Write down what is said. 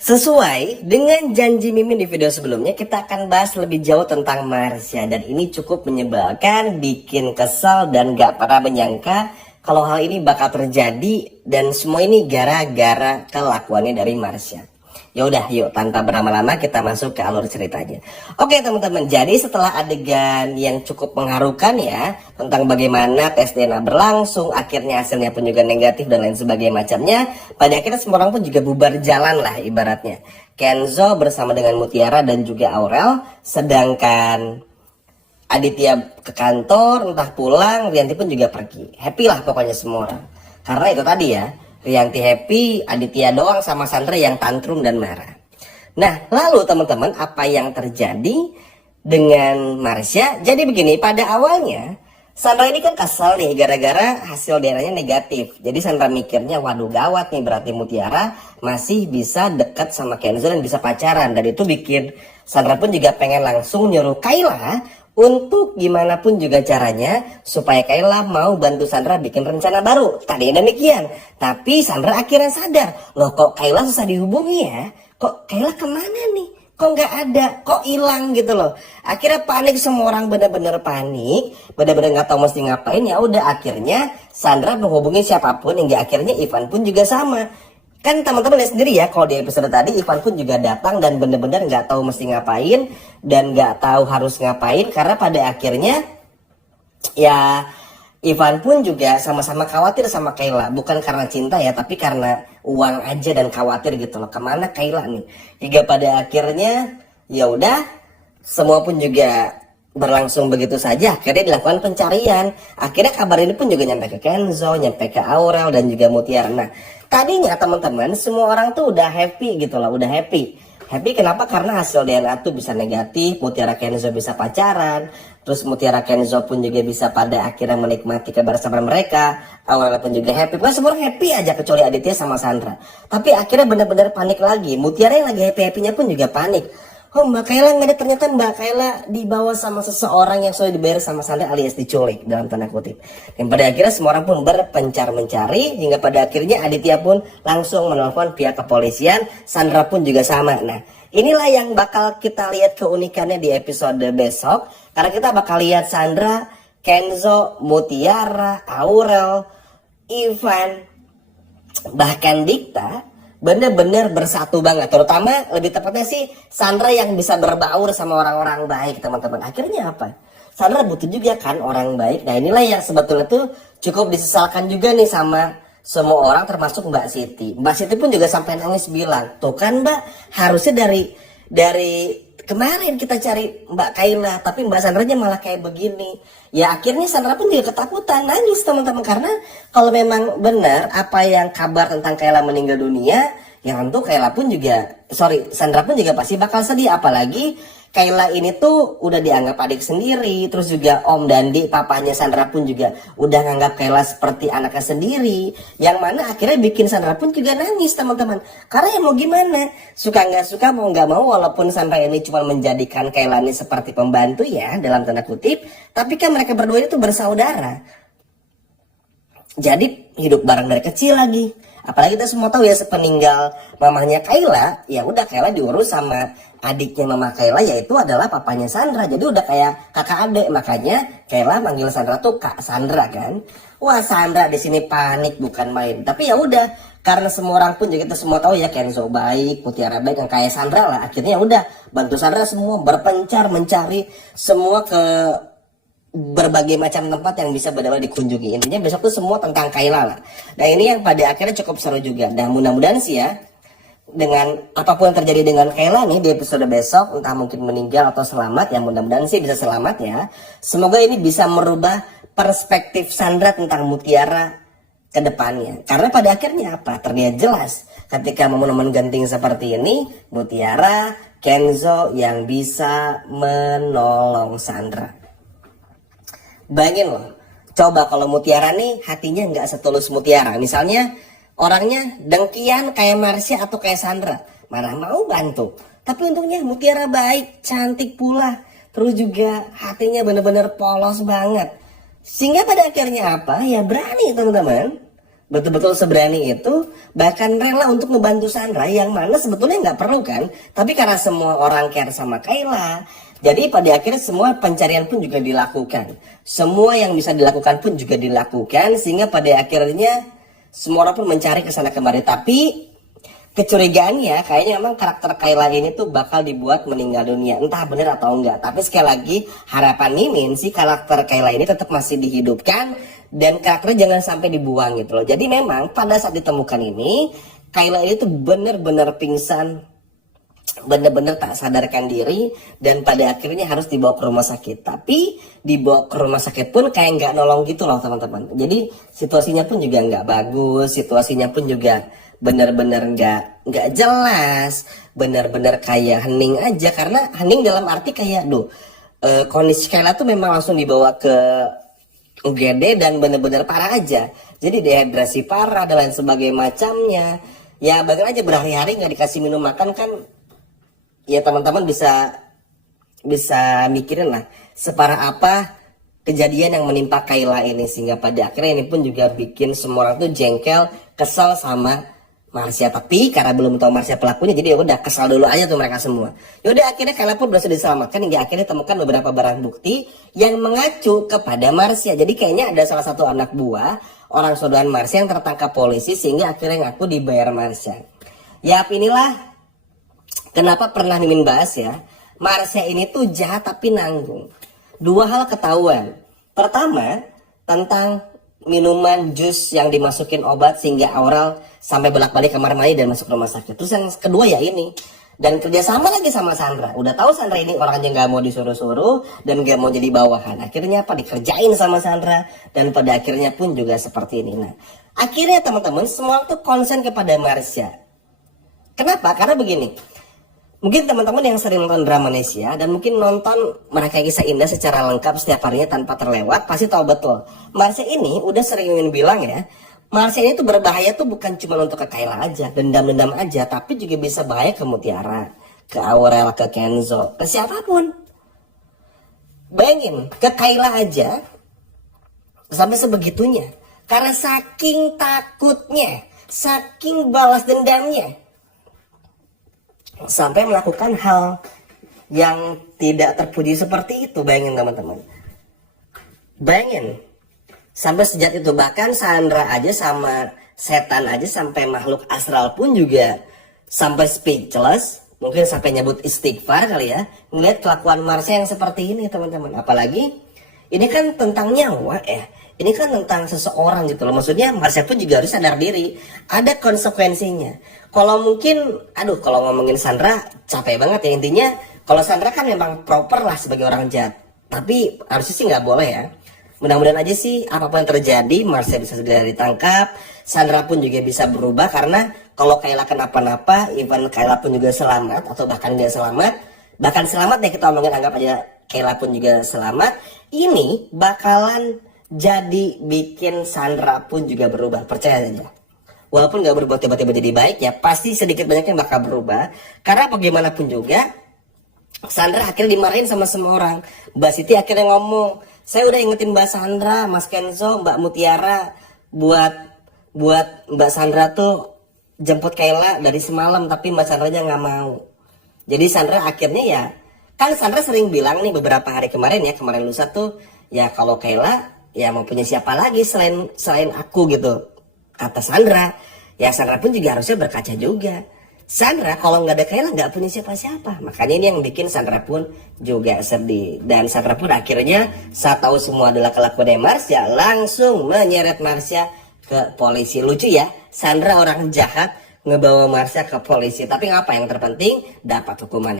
Sesuai dengan janji Mimin di video sebelumnya, kita akan bahas lebih jauh tentang Marsha. Dan ini cukup menyebalkan, bikin kesal, dan gak pernah menyangka kalau hal ini bakal terjadi. Dan semua ini gara-gara kelakuannya dari Marsha. Ya udah, yuk tanpa berlama-lama kita masuk ke alur ceritanya. Oke teman-teman, jadi setelah adegan yang cukup mengharukan ya tentang bagaimana tes DNA berlangsung, akhirnya hasilnya pun juga negatif dan lain sebagainya macamnya. Pada akhirnya semua orang pun juga bubar jalan lah ibaratnya. Kenzo bersama dengan Mutiara dan juga Aurel, sedangkan Aditya ke kantor, entah pulang, Rianti pun juga pergi. Happy lah pokoknya semua orang. Karena itu tadi ya, Rianti happy, Aditya doang sama Sandra yang tantrum dan marah. Nah, lalu teman-teman, apa yang terjadi dengan Marsha? Jadi begini, pada awalnya Sandra ini kan kesal nih gara-gara hasil DNA-nya negatif. Jadi Sandra mikirnya, waduh gawat nih, berarti Mutiara masih bisa dekat sama Kenzo dan bisa pacaran. Dan itu bikin Sandra pun juga pengen langsung nyuruh Kayla untuk gimana pun juga caranya supaya Kayla mau bantu Sandra bikin rencana baru. Tadi demikian. Tapi Sandra akhirnya sadar, loh kok Kayla susah dihubungi ya? Kok Kayla kemana nih? Kok nggak ada? Kok hilang gitu loh? Akhirnya panik, semua orang bener-bener panik, bener-bener nggak tahu mesti ngapain. Ya udah akhirnya Sandra menghubungi siapapun, hingga akhirnya Ivan pun juga sama. Kan teman-teman lihat sendiri ya, kalau di episode tadi Ivan pun juga datang dan bener-bener nggak tahu mesti ngapain dan nggak tahu harus ngapain, karena pada akhirnya ya Ivan pun juga sama-sama khawatir sama Kayla, bukan karena cinta ya, tapi karena uang aja dan khawatir gitu loh, kemana Kayla nih. Hingga pada akhirnya ya udah semua pun juga berlangsung begitu saja. Akhirnya dilakukan pencarian. Akhirnya kabar ini pun juga nyampe ke Kenzo, nyampe ke Aurel dan juga Mutiara. Nah, tadinya teman-teman semua orang tuh udah happy gitu loh, udah happy. Happy kenapa? Karena hasil DNA tuh bisa negatif, Mutiara Kenzo bisa pacaran, terus Mutiara Kenzo pun juga bisa pada akhirnya menikmati kebersamaan mereka. Aurel pun juga happy. Pokoknya semua orang happy aja kecuali Aditya sama Sandra. Tapi akhirnya benar-benar panik lagi. Mutiara yang lagi happy-happynya pun juga panik. Oh, Mbak Kayla nggak ada, ternyata Mbak Kayla dibawa sama seseorang yang sudah dibayar sama Sandra alias diculik dalam tanda kutip. Dan pada akhirnya semua orang pun berpencar mencari, hingga pada akhirnya Aditya pun langsung menelpon pihak kepolisian, Sandra pun juga sama. Nah, inilah yang bakal kita lihat keunikannya di episode besok, karena kita bakal lihat Sandra, Kenzo, Mutiara, Aurel, Ivan, bahkan Dikta bener-bener bersatu banget. Terutama lebih tepatnya sih Sandra yang bisa berbaur sama orang-orang baik teman-teman. Akhirnya apa? Sandra butuh juga kan orang baik. Nah inilah yang sebetulnya tuh cukup disesalkan juga nih sama semua orang, termasuk Mbak Siti. Mbak Siti pun juga sampai nangis bilang, tuh kan Mbak, harusnya dari kemarin kita cari Mbak Kayla, tapi Mbak Sandranya malah kayak begini. Ya akhirnya Sandra pun juga ketakutan, nangis teman-teman. Karena kalau memang benar apa yang kabar tentang Kayla meninggal dunia, ya tentu Kayla pun juga, Sandra pun juga pasti bakal sedih. Apalagi Kayla ini tuh udah dianggap adik sendiri, terus juga Om Dandi, papanya Sandra pun juga udah nganggap Kayla seperti anaknya sendiri, yang mana akhirnya bikin Sandra pun juga nangis teman-teman. Karena ya mau gimana, suka nggak suka, mau nggak mau, walaupun Sandra ini cuma menjadikan Kayla ini seperti pembantu ya dalam tanda kutip, tapi kan mereka berdua itu bersaudara. Jadi hidup bareng dari kecil lagi. Apalagi kita semua tahu ya, sepeninggal mamanya Kayla, ya udah Kayla diurus sama adiknya mama Kayla, yaitu adalah papanya Sandra. Jadi udah kayak kakak adik, makanya Kayla manggil Sandra tuh Kak Sandra kan. Wah, Sandra di sini panik bukan main. Tapi ya udah, karena semua orang pun juga kita semua tahu ya, Kenzo baik, Mutiara baik, yang kayak Sandra lah. Akhirnya udah bantu Sandra semua berpencar mencari semua ke berbagai macam tempat yang bisa benar-benar dikunjungi. Intinya besok tuh semua tentang Kayla lah. Nah ini yang pada akhirnya cukup seru juga. Dan mudah-mudahan sih ya, dengan apapun yang terjadi dengan Kayla nih di episode besok, entah mungkin meninggal atau selamat, ya mudah-mudahan sih bisa selamat ya. Semoga ini bisa merubah perspektif Sandra tentang Mutiara ke depannya. Karena pada akhirnya apa? Terlihat jelas ketika momen-momen genting seperti ini, Mutiara, Kenzo yang bisa menolong Sandra. Bayangin loh, coba kalau Mutiara nih hatinya nggak setulus Mutiara, misalnya orangnya dengkian kayak Marsha atau kayak Sandra, mana mau bantu. Tapi untungnya Mutiara baik, cantik pula, terus juga hatinya bener-bener polos banget. Sehingga pada akhirnya apa? Ya berani teman-teman betul-betul seberani itu, bahkan rela untuk ngebantu Sandra yang mana sebetulnya nggak perlu kan, tapi karena semua orang care sama Kayla, jadi pada akhirnya semua pencarian pun juga dilakukan, semua yang bisa dilakukan pun juga dilakukan, sehingga pada akhirnya semua orang pun mencari ke sana kemari. Tapi kecurigaannya kayaknya memang karakter Kayla ini tuh bakal dibuat meninggal dunia, entah bener atau enggak. Tapi sekali lagi harapan Mimin sih karakter Kayla ini tetap masih dihidupkan dan karakternya jangan sampai dibuang gitu loh. Jadi memang pada saat ditemukan ini Kayla ini tuh bener-bener pingsan, bener-bener tak sadarkan diri, dan pada akhirnya harus dibawa ke rumah sakit. Tapi dibawa ke rumah sakit pun kayak nggak nolong gitu loh teman-teman. Jadi situasinya pun juga nggak bagus, situasinya pun juga bener-bener nggak jelas, bener-bener kayak hening aja. Karena hening dalam arti kayak kondisi Kayla tuh memang langsung dibawa ke UGD dan bener-bener parah aja. Jadi dehidrasi parah dan lain sebagainya macamnya. Ya bahkan aja berhari-hari nggak dikasih minum makan kan. Ya teman-teman bisa mikirin lah separah apa kejadian yang menimpa Kayla ini, sehingga pada akhirnya ini pun juga bikin semua orang tuh jengkel, kesal sama Marsha. Tapi karena belum tahu Marsha pelakunya, jadi ya udah kesal dulu aja tuh mereka semua. Yaudah akhirnya Kayla pun berhasil diselamatkan hingga akhirnya temukan beberapa barang bukti yang mengacu kepada Marsha. Jadi kayaknya ada salah satu anak buah orang saudaraan Marsha yang tertangkap polisi sehingga akhirnya ngaku dibayar Marsha. Ya inilah kenapa pernah Mimin bahas ya, Marsha ini tuh jahat tapi nanggung. Dua hal ketahuan. Pertama, tentang minuman jus yang dimasukin obat sehingga oral sampai bolak-balik kamar mandi dan masuk rumah sakit. Terus yang kedua ya ini, dan kerjasama lagi sama Sandra. Udah tahu Sandra ini orangnya nggak mau disuruh-suruh dan nggak mau jadi bawahan. Akhirnya apa, dikerjain sama Sandra, dan pada akhirnya pun juga seperti ini. Nah, akhirnya teman-teman semua tuh konsen kepada Marsha. Kenapa? Karena begini. Mungkin teman-teman yang sering nonton drama Indonesia dan mungkin nonton Mereka Kisah Indah secara lengkap setiap harinya tanpa terlewat pasti tahu betul. Marsha ini udah sering ingin bilang ya, Marsha ini tuh berbahaya tuh bukan cuma untuk ke Kayla aja, dendam-dendam aja, tapi juga bisa bahaya ke Mutiara, ke Aurel, ke Kenzo, ke siapapun. Bayangin, ke Kayla aja sampai sebegitunya. Karena saking takutnya, saking balas dendamnya, sampai melakukan hal yang tidak terpuji seperti itu. Bayangin teman-teman, bayangin sampai sejak itu. Bahkan Sandra aja sama setan aja, sampai makhluk astral pun juga sampai speechless, mungkin sampai nyebut istighfar kali ya, ngeliat kelakuan Marsha yang seperti ini teman-teman. Apalagi ini kan tentang nyawa ya, ini kan tentang seseorang gitu loh. Maksudnya Marsha pun juga harus sadar diri, ada konsekuensinya. Kalau mungkin, kalau ngomongin Sandra capek banget ya. Intinya kalau Sandra kan memang proper lah sebagai orang jahat, tapi harusnya sih nggak boleh ya. Mudah-mudahan aja sih apapun yang terjadi Marsha bisa segera ditangkap, Sandra pun juga bisa berubah. Karena kalau Kayla kenapa-napa, even Kayla pun juga selamat atau bahkan nggak selamat, bahkan selamat ya kita omongin, anggap aja Kayla pun juga selamat, ini bakalan jadi bikin Sandra pun juga berubah, percaya aja. Walaupun gak berubah tiba-tiba jadi baik ya, pasti sedikit banyaknya bakal berubah. Karena bagaimanapun juga Sandra akhirnya dimarahin sama semua orang. Mbak Siti akhirnya ngomong, saya udah ingetin Mbak Sandra, Mas Kenzo, Mbak Mutiara buat Mbak Sandra tuh jemput Kayla dari semalam, tapi Mbak Sandranya nggak mau. Jadi Sandra akhirnya ya, kan Sandra sering bilang nih beberapa hari kemarin ya, kemarin lusa tuh ya, kalau Kayla ya mau punya siapa lagi selain aku gitu, kata Sandra. Ya Sandra pun juga harusnya berkaca juga. Sandra kalau nggak ada Kayla nggak punya siapa-siapa. Makanya ini yang bikin Sandra pun juga sedih. Dan Sandra pun akhirnya saat tahu semua adalah kelakuan Marsha, langsung menyeret Marsha ke polisi. Lucu ya, Sandra orang jahat ngebawa Marsha ke polisi. Tapi ngapa, yang terpenting dapat hukuman.